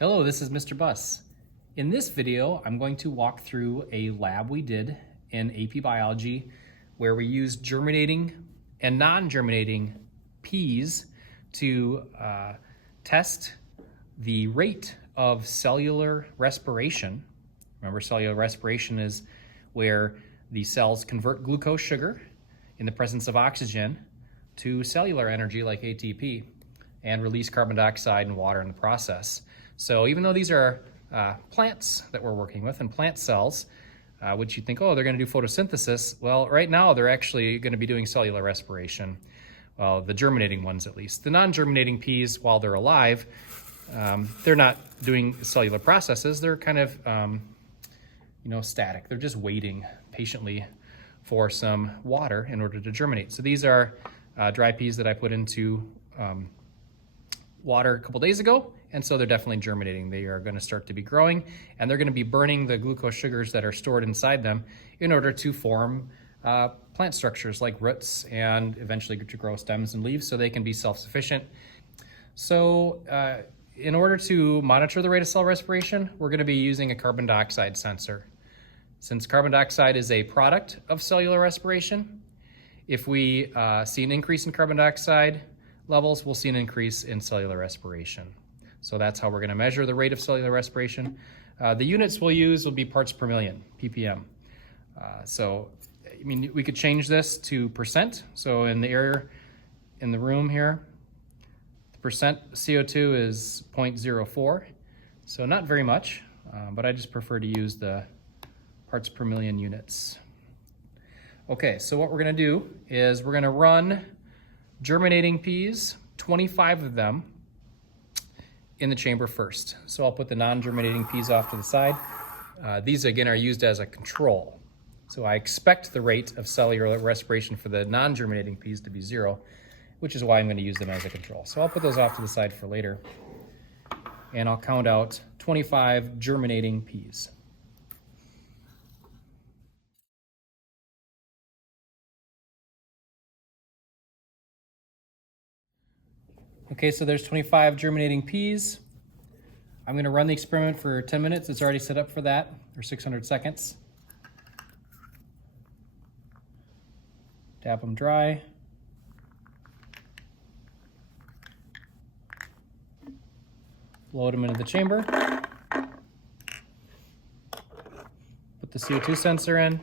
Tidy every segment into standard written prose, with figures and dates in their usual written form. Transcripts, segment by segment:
Hello, this is Mr. Buss. In this video, I'm going to walk through a lab we did in AP Biology where we used germinating and non-germinating peas to test the rate of cellular respiration. Remember, cellular respiration is where the cells convert glucose sugar in the presence of oxygen to cellular energy like ATP and release carbon dioxide and water in the process. So even though these are plants that we're working with and plant cells, which you think, oh, they're going to do photosynthesis. Well, right now they're actually going to be doing cellular respiration. Well, the germinating ones at least. The non-germinating peas, while they're alive, they're not doing cellular processes. They're kind of, static. They're just waiting patiently for some water in order to germinate. So these are dry peas that I put into water a couple days ago, and so they're definitely germinating. They are going to start to be growing, and they're going to be burning the glucose sugars that are stored inside them in order to form plant structures like roots and eventually to grow stems and leaves so they can be self-sufficient. So in order to monitor the rate of cell respiration, we're going to be using a carbon dioxide sensor. Since carbon dioxide is a product of cellular respiration, if we see an increase in carbon dioxide levels, we'll see an increase in cellular respiration. So that's how we're going to measure the rate of cellular respiration. The units we'll use will be parts per million, ppm. We could change this to percent. So in the area in the room here, the percent CO2 is 0.04. So not very much, but I just prefer to use the parts per million units. Okay, so what we're going to do is we're going to run germinating peas, 25 of them, in the chamber first. So I'll put the non-germinating peas off to the side. These again are used as a control. So I expect the rate of cellular respiration for the non-germinating peas to be 0, which is why I'm going to use them as a control. So I'll put those off to the side for later. And I'll count out 25 germinating peas. Okay, so there's 25 germinating peas. I'm going to run the experiment for 10 minutes. It's already set up for that, or 600 seconds. Tap them dry. Load them into the chamber. Put the CO2 sensor in.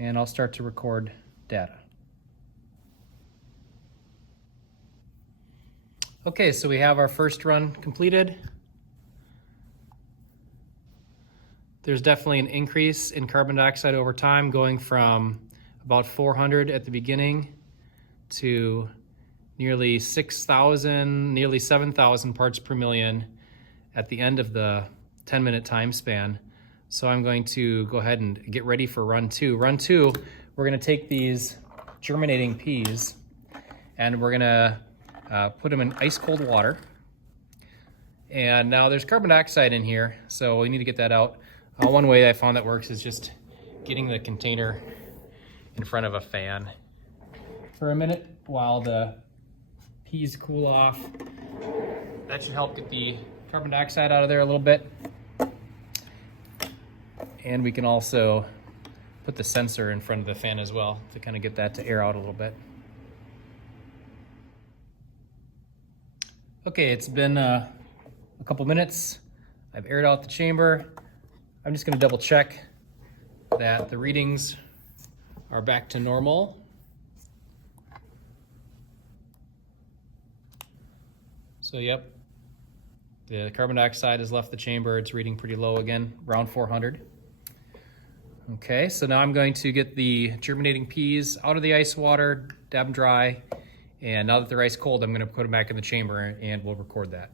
And I'll start to record data. Okay, so we have our first run completed. There's definitely an increase in carbon dioxide over time, going from about 400 at the beginning to nearly 6,000, nearly 7,000 parts per million at the end of the 10-minute time span. So I'm going to go ahead and get ready for run 2. Run 2, we're going to take these germinating peas and we're going to put them in ice cold water. And now there's carbon dioxide in here, so we need to get that out. One way I found that works is just getting the container in front of a fan for a minute while the peas cool off. That should help get the carbon dioxide out of there a little bit. And we can also put the sensor in front of the fan as well to kind of get that to air out a little bit. Okay, it's been a couple minutes. I've aired out the chamber. I'm just going to double check that the readings are back to normal. So yep, the carbon dioxide has left the chamber. It's reading pretty low again, around 400. Okay, so now I'm going to get the germinating peas out of the ice water, dab them dry, and now that they're ice cold, I'm going to put them back in the chamber and we'll record that.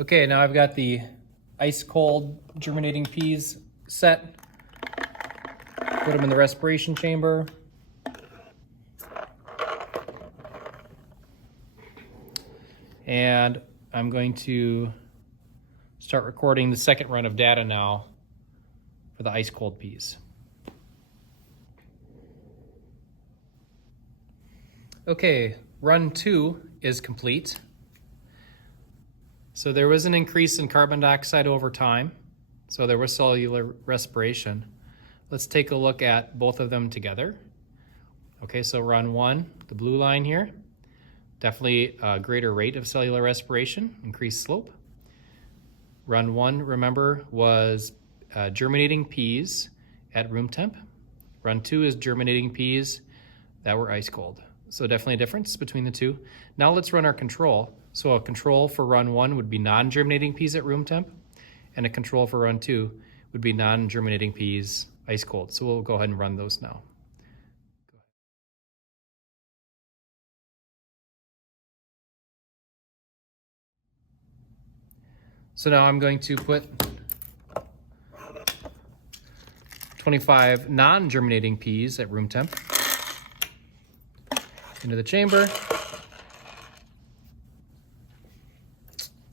Okay, now I've got the ice cold germinating peas set. Put them in the respiration chamber. And I'm going to start recording the second run of data now for the ice cold peas. Okay, run 2 is complete. So there was an increase in carbon dioxide over time. So there was cellular respiration. Let's take a look at both of them together. Okay, so run 1, the blue line here, definitely a greater rate of cellular respiration, increased slope. Run 1, remember, was germinating peas at room temp. Run 2 is germinating peas that were ice cold. So definitely a difference between the two. Now let's run our control. So a control for run 1 would be non-germinating peas at room temp, and a control for run 2 would be non-germinating peas ice cold. So we'll go ahead and run those now. So now I'm going to put 25 non-germinating peas at room temp into the chamber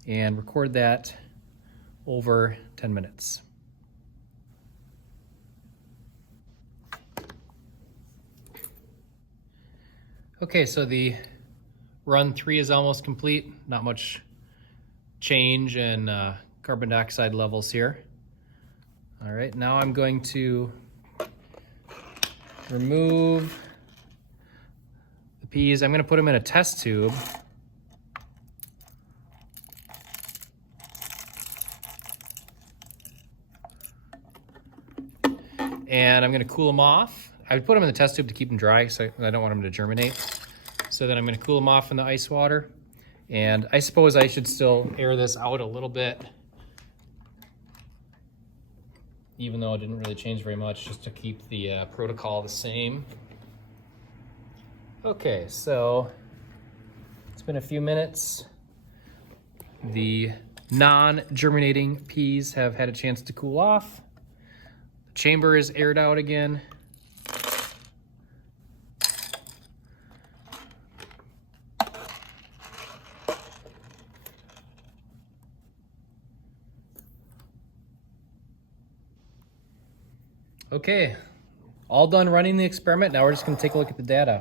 and record that over 10 minutes. Okay, so the run 3 is almost complete. Not much change in carbon dioxide levels here. All right, now I'm going to remove the peas. I'm going to put them in a test tube. And I'm going to cool them off. I would put them in the test tube to keep them dry, so I don't want them to germinate. So then I'm going to cool them off in the ice water. And I suppose I should still air this out a little bit, even though it didn't really change very much, just to keep the protocol the same. Okay, so it's been a few minutes. The non-germinating peas have had a chance to cool off. The chamber is aired out again. Okay, all done running the experiment. Now we're just going to take a look at the data.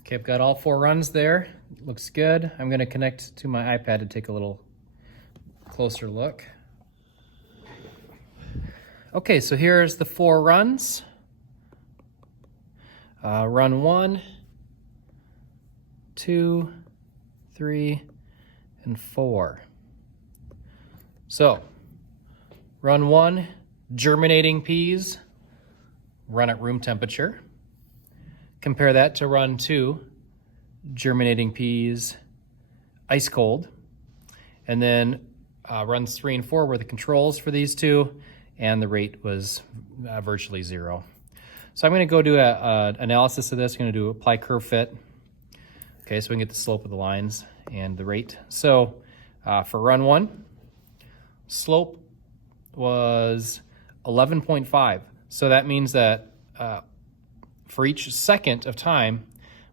Okay, I've got all 4 runs there. Looks good. I'm going to connect to my iPad to take a little closer look. Okay, so here's the 4 runs. Run 1, 2, 3, and 4. So, run 1, germinating peas, run at room temperature. Compare that to run 2, germinating peas, ice cold. And then runs 3 and 4 were the controls for these two, and the rate was virtually 0. So I'm going to go do an analysis of this. I'm going to do apply curve fit. Okay, so we can get the slope of the lines and the rate. So for run 1, slope was 11.5. So that means that for each second of time,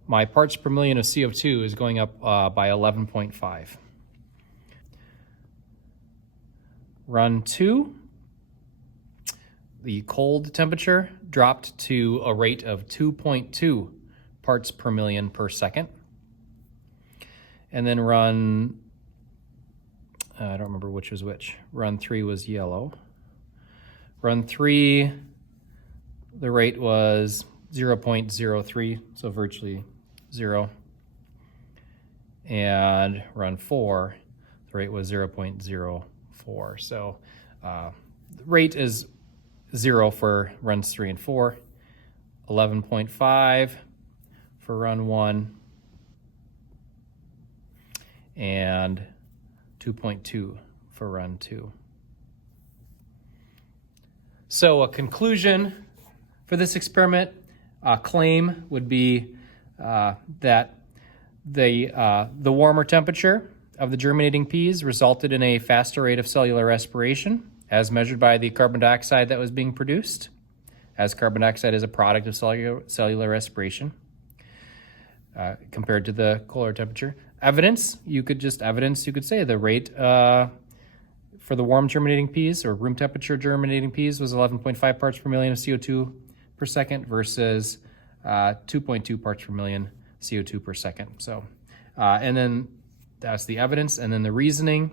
my parts per million of CO2 is going up by 11.5. Run 2, the cold temperature dropped to a rate of 2.2 parts per million per second. And then run, I don't remember which was which. Run 3 was yellow. Run 3, the rate was 0.03, so virtually 0. And run 4, the rate was 0.04. So the rate is 0 for runs 3 and 4, 11.5 for run 1, and 2.2 for run 2. So a conclusion for this experiment, claim would be that the warmer temperature of the germinating peas resulted in a faster rate of cellular respiration as measured by the carbon dioxide that was being produced, as carbon dioxide is a product of cellular respiration compared to the colder temperature. Evidence, you could say the rate for the warm germinating peas or room temperature germinating peas was 11.5 parts per million of CO2 per second versus 2.2 parts per million CO2 per second. So, and then that's the evidence. And then the reasoning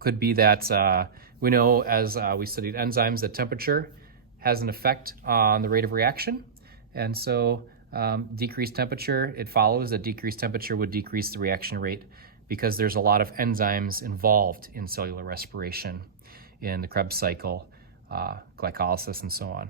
could be that we know as we studied enzymes that temperature has an effect on the rate of reaction. And so decreased temperature, it follows that decreased temperature would decrease the reaction rate because there's a lot of enzymes involved in cellular respiration in the Krebs cycle, glycolysis, and so on.